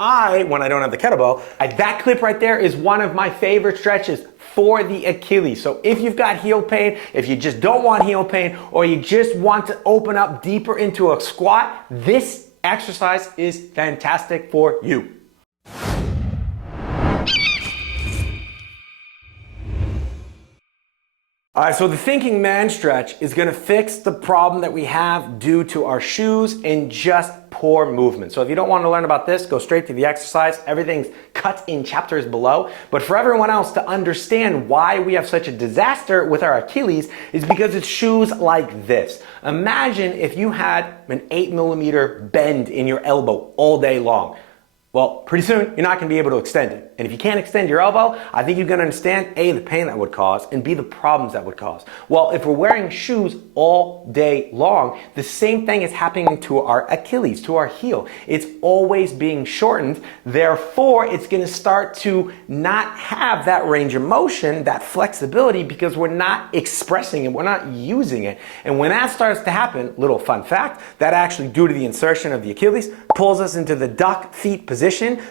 when I don't have the kettlebell, that clip right there is one of my favorite stretches for the Achilles. So if you've got heel pain, if you just don't want heel pain, or you just want to open up deeper into a squat, this exercise is fantastic for you. All right, so the thinking man stretch is gonna fix the problem that we have due to our shoes and just poor movement. So if you don't want to learn about this, go straight to the exercise. Everything's cut in chapters below. But for everyone else to understand why we have such a disaster with our Achilles is because it's shoes like this. Imagine if you had an 8mm bend in your elbow all day long. Well, pretty soon, you're not gonna be able to extend it. And if you can't extend your elbow, I think you're gonna understand A, the pain that would cause, and B, the problems that would cause. Well, if we're wearing shoes all day long, the same thing is happening to our Achilles, to our heel. It's always being shortened. Therefore, it's gonna start to not have that range of motion, that flexibility, because we're not expressing it, we're not using it. And when that starts to happen, little fun fact, that actually, due to the insertion of the Achilles, pulls us into the duck feet position.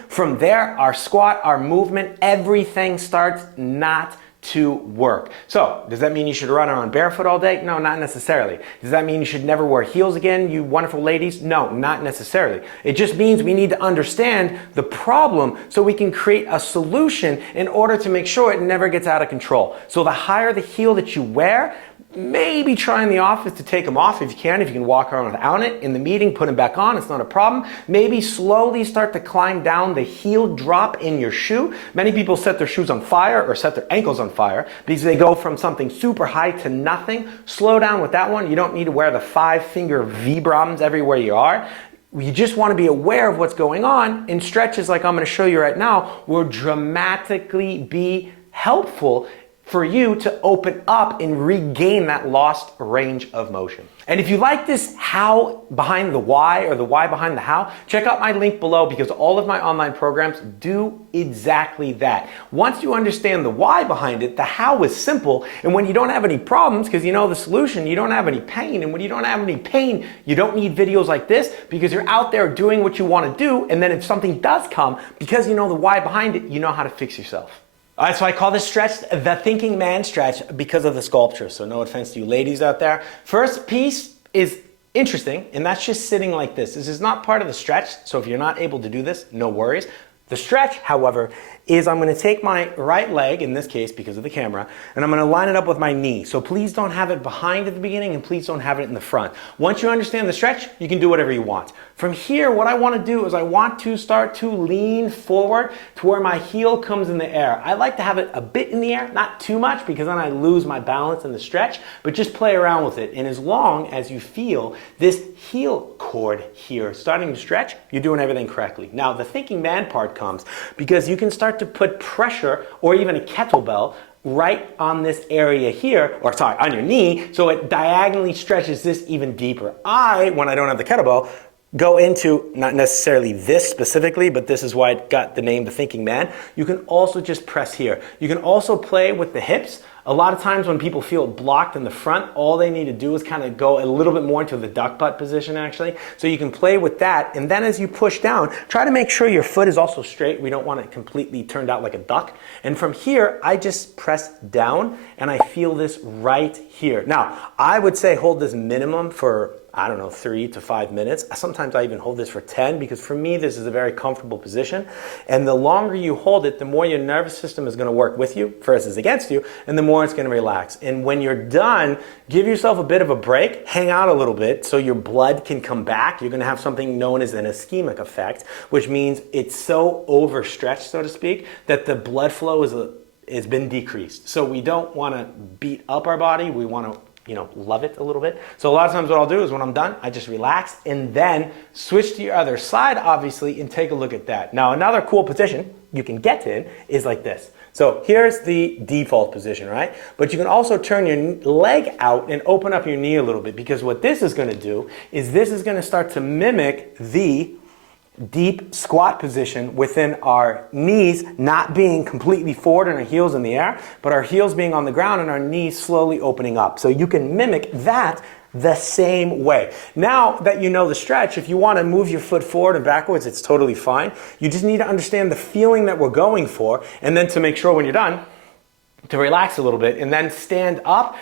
From there, our squat, our movement, everything starts not to work. So, does that mean you should run around barefoot all day? No, not necessarily. Does that mean you should never wear heels again, you wonderful ladies? No, not necessarily. It just means we need to understand the problem so we can create a solution in order to make sure it never gets out of control. So the higher the heel that you wear, maybe try in the office to take them off if you can walk around without it. In the meeting, put them back on, it's not a problem. Maybe slowly start to climb down the heel drop in your shoe. Many people set their shoes on fire or set their ankles on fire because they go from something super high to nothing. Slow down with that one. You don't need to wear the 5-finger V-broms everywhere you are. You just want to be aware of what's going on, and stretches like I'm going to show you right now will dramatically be helpful for you to open up and regain that lost range of motion. And if you like this how behind the why or the why behind the how, check out my link below because all of my online programs do exactly that. Once you understand the why behind it, the how is simple, and when you don't have any problems because you know the solution, you don't have any pain, and when you don't have any pain, you don't need videos like this because you're out there doing what you want to do, and then if something does come, because you know the why behind it, you know how to fix yourself. All right, so I call this stretch the thinking man stretch because of the sculpture. So no offense to you ladies out there. First piece is interesting, and that's just sitting like this. This is not part of the stretch, so if you're not able to do this, no worries. The stretch, however, is I'm going to take my right leg, in this case because of the camera, and I'm going to line it up with my knee. So please don't have it behind at the beginning, and please don't have it in the front. Once you understand the stretch, you can do whatever you want. From here, what I want to do is I want to start to lean forward to where my heel comes in the air. I like to have it a bit in the air, not too much because then I lose my balance in the stretch, but just play around with it. And as long as you feel this heel cord here starting to stretch, you're doing everything correctly. Now, the thinking man part comes because you can start to put pressure or even a kettlebell right on this area here, or sorry, on your knee, so it diagonally stretches this even deeper. When I don't have the kettlebell, go into not necessarily this specifically, but this is why it got the name the thinking man. You can also just press here. You can also play with the hips. A lot of times when people feel blocked in the front, all they need to do is kind of go a little bit more into the duck butt position actually. So you can play with that, and then as you push down, try to make sure your foot is also straight. We don't want it completely turned out like a duck. And from here, I just press down and I feel this right here. Now, I would say hold this minimum for, I don't know, 3 to 5 minutes. Sometimes I even hold this for 10 because for me, this is a very comfortable position. And the longer you hold it, the more your nervous system is going to work with you versus against you, and the more it's going to relax. And when you're done, give yourself a bit of a break, hang out a little bit so your blood can come back. You're going to have something known as an ischemic effect, which means it's so overstretched, so to speak, that the blood flow has been decreased. So we don't want to beat up our body. We want to love it a little bit. So a lot of times what I'll do is when I'm done, I just relax and then switch to your other side, obviously, and take a look at that. Now, another cool position you can get in is like this. So here's the default position, right? But you can also turn your leg out and open up your knee a little bit, because what this is going to do is this is going to start to mimic the deep squat position within our knees not being completely forward and our heels in the air, but our heels being on the ground and our knees slowly opening up. So you can mimic that the same way. Now that you know the stretch, if you want to move your foot forward and backwards, it's totally fine. You just need to understand the feeling that we're going for, and then to make sure when you're done, to relax a little bit, and then stand up.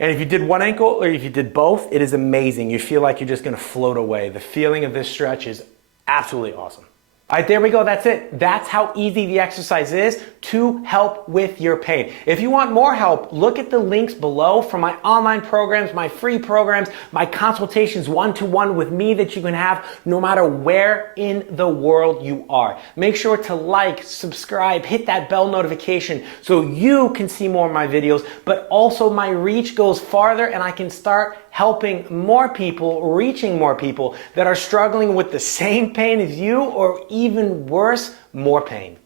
And if you did one ankle or if you did both, it is amazing. You feel like you're just gonna float away. The feeling of this stretch is absolutely awesome. All right, there we go, that's it. That's how easy the exercise is to help with your pain. If you want more help, look at the links below for my online programs, my free programs, my consultations one-to-one with me that you can have no matter where in the world you are. Make sure to like, subscribe, hit that bell notification so you can see more of my videos, but also my reach goes farther and I can start helping more people, reaching more people that are struggling with the same pain as you or even worse, more pain.